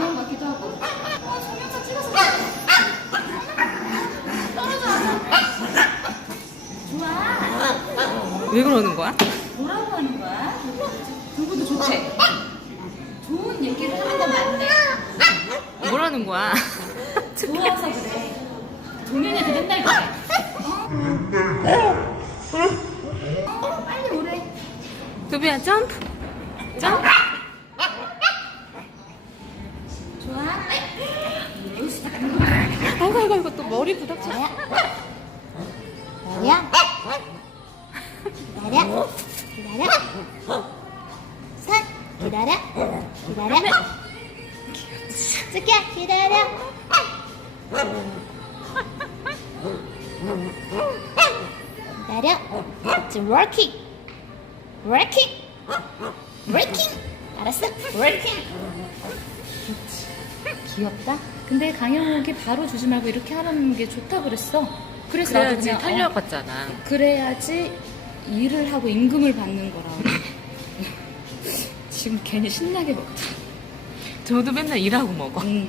그런 것 같기도 하고 어 조명사 찍었어 아, 아, 떨어져 좋아 왜 그러는 거야? 뭐라고 하는 거야? 누구도 좋지? 좋은 얘기를 하는 건 맞네 뭐라는 거야? 좋아서 그래 동현이 그 맨날 그래 어? 어? 빨리 오래 두비야 점프 점프 아이고 아이고 아이고 또 머리 부닥쳐 나야. 나야. 기다려. 기다려. 선. 기다려. 기다려. ጽ기야 기다려. 기다려. It's working. Working. Working. 알았어? Working. 귀엽다. 근데 강영욱이 바로 주지 말고 이렇게 하는 게 좋다 그랬어. 그래서 나도 그래야지 그냥 어, 탄력받잖아 그래야지 일을 하고 임금을 받는 거라고. 지금 괜히 신나게 먹자. 저도 맨날 일하고 먹어 응.